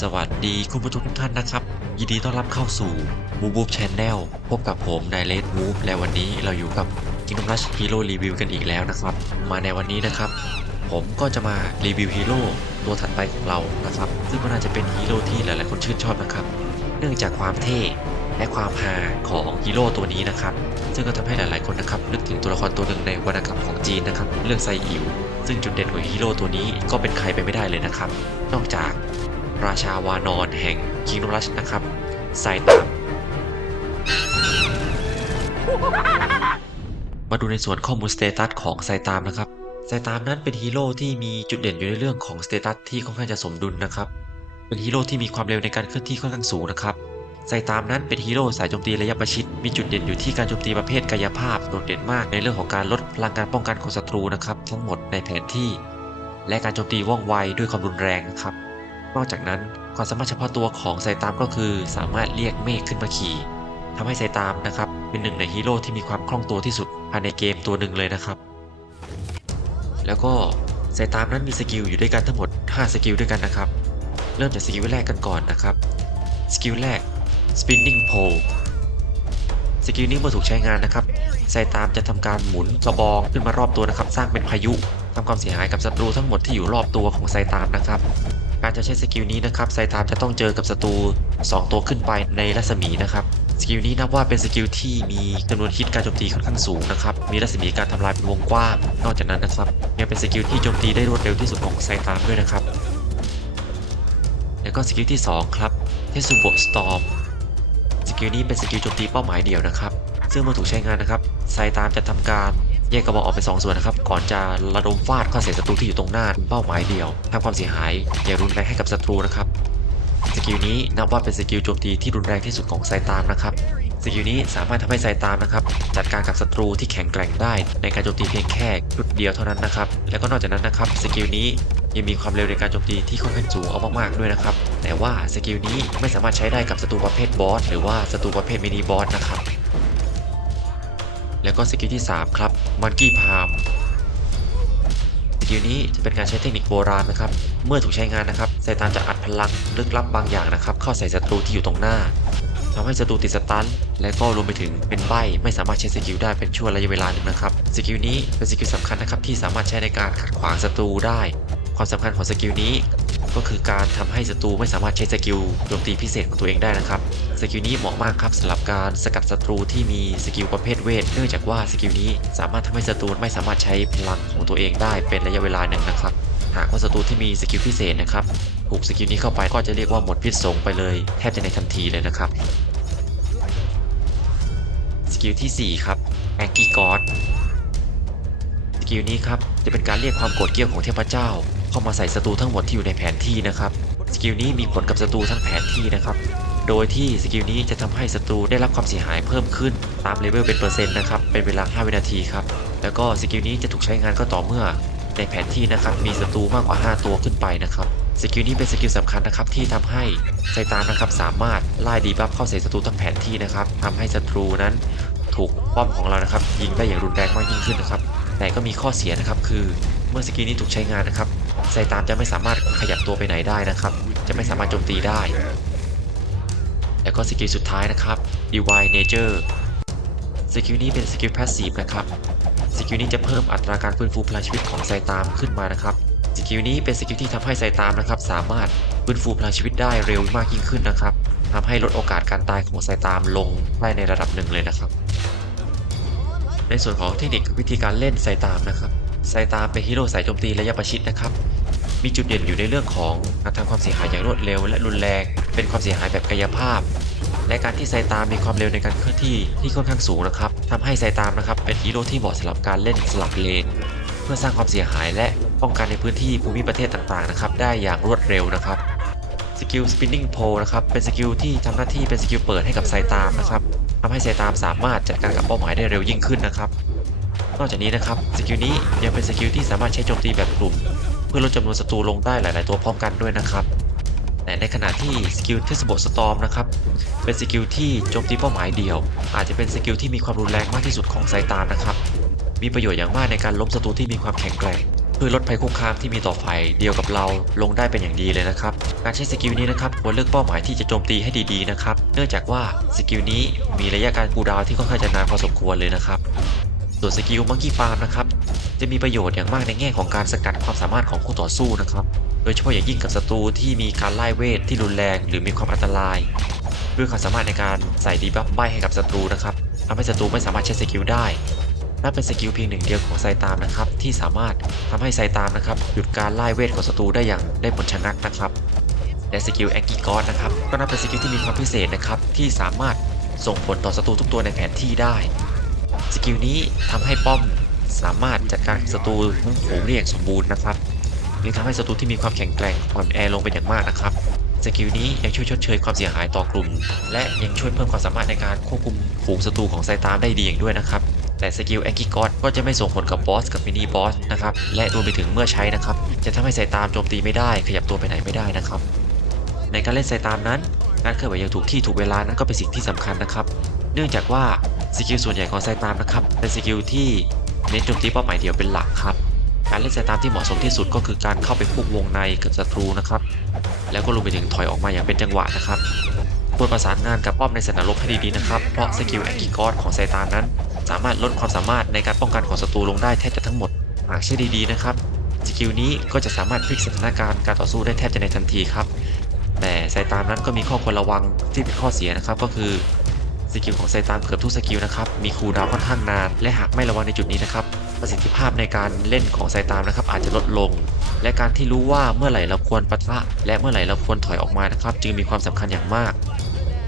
สวัสดีคุณผู้ชมทุกท่านนะครับ ยินดีต้อนรับเข้าสู่ m o o b o o b Channel พบกับผมนายเลดมูฟและวันนี้เราอยู่กับ Kingdom Rush Hero Review กันอีกแล้วนะครับ มาในวันนี้นะครับ ผมก็จะมารีวิวฮีโร่ตัวถัดไปของเรานะครับ ซึ่งก็น่าจะเป็นฮีโร่ที่หลายๆคนชื่นชอบนะครับ เนื่องจากความเท่ และความฮาของฮีโร่ตัวนี้นะครับ ซึ่งก็ทำให้หลายๆคนนะครับนึกถึงตัวละครตัวหนึ่งในวรรณกรรมของจีนนะครับเรื่องไซอิ๋วซึ่งจุดเด่นของฮีโร่ตัวนี้ก็เป็นใครไปไม่ได้เลยนะครับ นอกจากราชาวานอนแห่งคิงรัชนะครับไซตามมาดูในส่วนข้อมูลสเตตัสของไซตามนะครับไซตามนั้นเป็นฮีโร่ที่มีจุดเด่นอยู่ในเรื่องของสเตตัสที่ค่อนข้างจะสมดุลนะครับ เป็นฮีโร่ที่มีความเร็วในการเคลื่อนที่ค่อนข้างสูงนะครับ ไซตามนั้นเป็นฮีโร่สายโจมตีระยะประชิด มีจุดเด่นอยู่ที่การโจมตีประเภทกายภาพ โดดเด่นมากในเรื่องของการลดพลังการป้องกันของศัตรูนะครับ ทั้งหมดในแผนที่ และการโจมตีว่องไวด้วยความรุนแรงนะครับ นอกจากนั้นความสามารถเฉพาะตัวของไซตามก็คือ สามารถเรียกเมฆขึ้นมาขี่ทำให้ไซตามนะครับเป็นหนึ่งในฮีโร่ที่มีความคล่องตัวที่สุดภายในเกมตัวหนึ่งเลยนะครับ แล้วก็ไซตามนั้นมีสกิลอยู่ด้วยกันทั้งหมด 5 สกิลด้วยกันนะครับ เริ่มจากสกิลแรกกันก่อนนะครับ สกิลแรก spinning pole สกิลนี้เมื่อถูกใช้งานนะครับไซตามจะทำการหมุนกระบองขึ้นมารอบตัวนะครับ สร้างเป็นพายุทำความเสียหายกับศัตรูทั้งหมดที่อยู่รอบตัวของไซตามนะครับ การจะใช้สกิลนี้นะครับไซตามจะต้องเจอกับศัตรู2 ตัวขึ้นไปในรัศมีนะครับสกิลนี้นับว่าเป็นสกิลที่มีจำนวนฮิตการโจมตีค่อนข้างสูงนะครับมีรัศมีการทำลายเป็นวงกว้างนอกจากนั้นนะครับยังเป็นสกิลที่โจมตีได้รวดเร็วที่สุดของไซตามด้วยนะครับ แล้วก็สกิลที่ 2 ครับเทสุโบสตอมส กิลนี้เป็นสกิลโจมตีเป้าหมายเดียวนะครับ ซึ่งเมื่อถูกใช้งานนะครับไซตามจะทำการแยกกระบอกออกเป็นสองส่วนนะครับ ก่อนจะระดมฟาดเข้าใส่ศัตรูที่อยู่ตรงหน้าเป้าหมายเดียวทำความเสียหายอย่างรุนแรงให้กับศัตรูนะครับ สกิลนี้นับว่าเป็นสกิลโจมตีที่รุนแรงที่สุดของไซตามนะครับ สกิลนี้สามารถทำให้ไซตามนะครับจัดการกับศัตรูที่แข็งแกร่งได้ในการโจมตีเพียงแค่จุดเดียวเท่านั้นนะครับ แล้วก็นอกจากนั้นนะครับ สกิลนี้ ยังมีความเร็วในการโจมตีที่ค่อนข้างสูงเอามากๆด้วยนะครับ แต่ว่าสกิลนี้ไม่สามารถใช้ได้กับศัตรูประเภทบอสหรือว่าศัตรูประเภทมินิบอสนะครับ แล้วก็สกิลที่ 3 ครับมันกี้พามสกิลนี้จะเป็นการใช้เทคนิคโบราณนะครับ เมื่อถูกใช้งานนะครับไซตานจะอัดพลังลึกลับบางอย่างนะครับ เข้าใส่ศัตรูที่อยู่ตรงหน้าทำให้ศัตรูติดสตัน และก็รวมไปถึงเป็นใบไม่สามารถใช้สกิลได้เป็นช่วงระยะเวลาหนึ่งนะครับ สกิลนี้เป็นสกิลสำคัญนะครับที่สามารถใช้ในการขัดขวางศัตรูได้ ความสำคัญของสกิลนี้ ก็คือการทำให้ศัตรูไม่สามารถใช้สกิลโจมตีพิเศษของตัวเองได้นะครับ สกิลนี้เหมาะมากครับสำหรับการสกัดศัตรูที่มีสกิลประเภทเวท เนื่องจากว่าสกิลนี้สามารถทำให้ศัตรูไม่สามารถใช้พลังของตัวเองได้เป็นระยะเวลาหนึ่งนะครับหากว่าศัตรูที่มีสกิลพิเศษนะครับถูกสกิลนี้เข้าไปก็จะเรียกว่าหมดพิษสงไปเลย แทบจะในทันทีเลยนะครับ สกิลที่ 4 ครับแองกี้กอด กิลนี้ครับจะเป็นการเรียกความโกรธเกรี้ยวของเทพเจ้า เข้ามาใส่ศัตรูทั้งหมดที่อยู่ในแผนที่นะครับสกิลนี้มีผลกับศัตรูทั้งแผนที่นะครับโดยที่สกิลนี้จะทำให้ศัตรูได้รับความเสียหายเพิ่มขึ้นตามเลเวลเป็นเปอร์เซ็นต์นะครับเป็นเวลา 5 วินาทีครับแล้วก็สกิลนี้จะถูกใช้งานก็ต่อเมื่อ ในแผนที่นะครับมีศัตรูมากกว่า 5 ตัวขึ้นไปนะครับสกิลนี้เป็นสกิลสำคัญนะครับที่ทำให้ไซตามนะครับสามารถไล่ดีบัฟเข้าใส่ศัตรูทั้งแผนที่นะครับทำให้ศัตรูนั้นถูกป้อมของเรานะครับยิงได้อย่างรุนแรงมากยิ่งขึ้นนะครับ แต่ก็มีข้อเสียนะครับ คือเมื่อสกิลนี้ถูกใช้งานนะครับไซตามจะไม่สามารถขยับตัวไปไหนได้นะครับ จะไม่สามารถโจมตีได้ แล้วก็สกิลสุดท้ายนะครับ Divine Nature สกิลนี้เป็นสกิล Passive นะครับสกิลนี้จะเพิ่มอัตราการฟื้นฟูพลังชีวิตของไซตามขึ้นมานะครับสกิลนี้เป็นสกิลที่ทำให้ไซตามนะครับ สามารถฟื้นฟูพลังชีวิตได้เร็วมากยิ่งขึ้นนะครับทำให้ลดโอกาสการตายของไซตามลงได้ในระดับหนึ่งเลยนะครับ ในส่วนของเทคนิควิธีการเล่นไซตามนะครับไซตามเป็นฮีโร่สายโจมตีระยะประชิดนะครับ มีจุดเด่นอยู่ในเรื่องของการทำความเสียหายอย่างรวดเร็ว และรุนแรง เป็นความเสียหายแบบกายภาพ และการที่ไซตามมีความเร็วในการเคลื่อนที่ที่ค่อนข้างสูงนะครับทำให้ไซตามนะครับเป็นฮีโร่ที่เหมาะสำหรับการเล่นสลับเลน เพื่อสร้างความเสียหายและป้องกันในพื้นที่ภูมิประเทศต่างๆนะครับได้อย่างรวดเร็วนะครับสกิล spinning pole นะครับ เป็นสกิลที่ทำหน้าที่เป็นสกิลเปิดให้กับไซตามนะครับ ทำให้ไซตามสามารถจัดการกับเป้าหมายได้เร็วยิ่งขึ้นนะครับ นอกจากนี้นะครับสกิลนี้ยังเป็นสกิลที่สามารถใช้โจมตีแบบกลุ่ม เพื่อลดจำนวนศัตรูลงได้หลาย ๆ ตัวพร้อมกันด้วยนะครับแต่ในขณะที่สกิลเทสโบสตอมนะครับเป็นสกิลที่โจมตีเป้าหมายเดียว อาจจะเป็นสกิลที่มีความรุนแรงมากที่สุดของไซตามนะครับ มีประโยชน์อย่างมากในการล้มศัตรูที่มีความแข็งแกร่ง พื่อลดภัยคุกคามที่มีต่อฝ่ายเดียวกับเราลงได้เป็นอย่างดีเลยนะครับ การใช้สกิลนี้นะครับควรเลือกเป้าหมายที่จะโจมตีให้ดีๆนะครับ เนื่องจากว่าสกิลนี้มีระยะการคูดาวที่ค่อนข้างจะนานพอสมควรเลยนะครับ ส่วนสกิลมังกี้ฟาร์มนะครับจะมีประโยชน์อย่างมากในแง่ของการสกัดความสามารถของคู่ต่อสู้นะครับ โดยเฉพาะอย่างยิ่งกับศัตรูที่มีการไล่เวทที่รุนแรงหรือมีความอันตรายด้วยความสามารถในการใส่ดีบัฟใบให้กับศัตรูนะครับทำให้ศัตรูไม่สามารถใช้สกิลได้ นั่นเป็นสกิลเพียงหนึ่งเดียวของไซตามนะครับ ที่สามารถทำให้ไซตามนะครับหยุดการไล่เวทของศัตรูได้อย่างได้ผลชะงักนะครับ และสกิลแองกิกอสนะครับก็นับเป็นสกิลที่มีความพิเศษนะครับที่สามารถส่งผลต่อศัตรูทุกตัวในแผนที่ได้ สกิลนี้ทำให้ป้อมสามารถจัดการศัตรูทั้งฝูงได้อย่างสมบูรณ์นะครับหรือทำให้ศัตรูที่มีความแข็งแกร่งอ่อนแอลงเป็นอย่างมากนะครับสกิลนี้ยังช่วยชดเชยความเสียหายต่อกลุ่ม และยังช่วยเพิ่มความสามารถในการควบคุมฝูงศัตรูของไซตามได้ดีอย่างด้วยนะครับ แต่สกิลแอคกิกอสก็จะไม่ส่งผลกับบอสกับมินิบอสนะครับและรวมไปถึงเมื่อใช้นะครับจะทำให้ไซตามโจมตีไม่ได้ ขยับตัวไปไหนไม่ได้นะครับ ในการเล่นไซตามนั้นการเคลื่อนไหวอย่างถูกที่ถูกเวลานั้นก็เป็นสิ่งที่สำคัญนะครับ เนื่องจากว่าสกิลส่วนใหญ่ของไซตามนะครับเป็นสกิลที่เน้นโจมตีเป้าหมายเดียวเป็นหลักครับการเล่นไซตามที่เหมาะสมที่สุดก็คือการเข้าไปควบวงในกับศัตรูนะครับ แล้วก็รวมไปถึงถอยออกมาอย่างเป็นจังหวะนะครับควรประสานงานกับป้อมในสนามรบให้ดีๆนะครับ เพราะสกิลแอคกิกอสของไซตามนั้นามารถลดความสามารถในการป้องกันของศัตรูลงได้แทบจะทั้งหมดหากใช้ดีๆนะครับสกิลนี้ก็จะสามารถพลิกสถานการณ์การต่อสู้ได้แทบจะในทันทีครับ แต่ไซตามนั้นก็มีข้อควรระวังที่เป็นข้อเสียนะครับก็คือสกิลของไซตามเกือบทุกสกิลนะครับมีคูลดาวค่อนข้างนาน และหากไม่ระวังในจุดนี้นะครับประสิทธิภาพในการเล่นของไซตามนะครับอาจจะลดลง และการที่รู้ว่าเมื่อไหร่เราควรปะทะและเมื่อไหร่เราควรถอยออกมานะครับ จึงมีความสำคัญอย่างมาก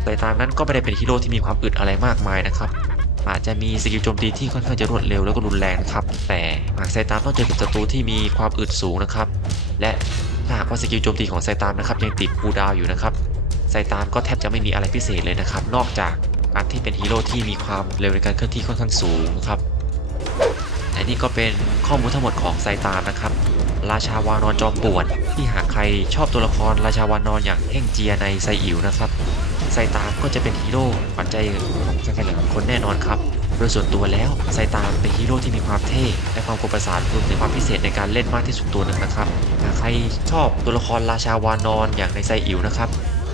ไซตามนั้นก็ไม่ได้เป็นฮีโร่ที่มีความอึดอะไรมากมายนะครับ อาจจะมีสกิลโจมตีที่ค่อนข้างจะรวดเร็วแล้วก็รุนแรงนะครับ แต่หากไซตามต้องเจอกับศัตรูที่มีความอึดสูงนะครับ และถ้าหากว่าสกิลโจมตีของไซตามนะครับยังติดคูดาวอยู่นะครับไซตามก็แทบจะไม่มีอะไรพิเศษเลยนะครับ นอกจากการที่เป็นฮีโร่ที่มีความเร็วในการเคลื่อนที่ค่อนข้างสูงนะครับและนี่ก็เป็นข้อมูลทั้งหมดของไซตามนะครับ ราชาวานอนจอมป่วน ที่หากใครชอบตัวละครราชาวานอนอย่างเฮ่งเจียในไซอิ๋วนะครับ ไซตามก็จะเป็นฮีโร่ขวัญใจของแฟนๆหลายคนแน่นอนครับ โดยส่วนตัวแล้วไซตามเป็นฮีโร่ที่มีความเท่และความกลมประสานรวมถึงความพิเศษในการเล่นมากที่สุดตัวหนึ่งนะครับหากใครชอบตัวละครราชาวานอนอย่างในไซอิ๋วนะครับ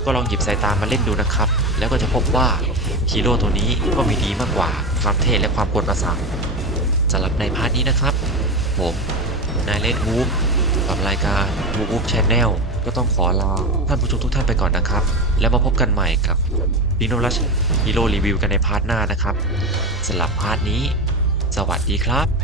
ก็ลองหยิบไซตามมาเล่นดูนะครับ แล้วก็จะพบว่าฮีโร่ตัวนี้ก็มีดีมากกว่าความเท่และความกวนประสาทสำหรับในพาร์ทนี้นะครับ ผม นายเล่นวูฟกับรายการฮูปชแนลก็ต้องขอลาท่านผู้ชมทุกท่านไปก่อนนะครับ แล้วมาพบกันใหม่กับดิโนรัชฮีโร่รีวิวกันในพาร์ทหน้านะครับสำหรับพาร์ทนี้ สวัสดีครับ